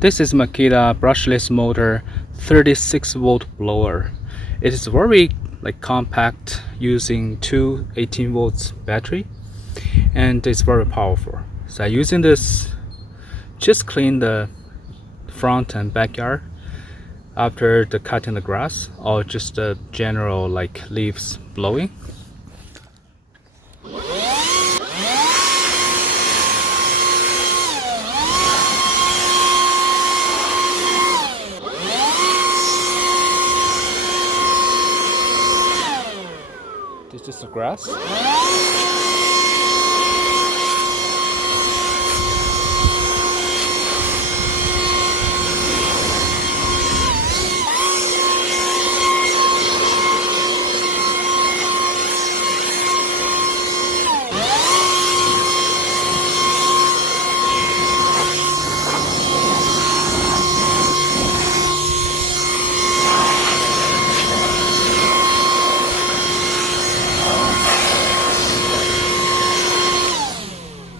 This is Makita brushless motor 36 volt blower. It is very compact, using two 18 volts battery, and it's very powerful. So using this, just clean the front and backyard after the cutting the grass, or just the general leaves blowing. This is the grass.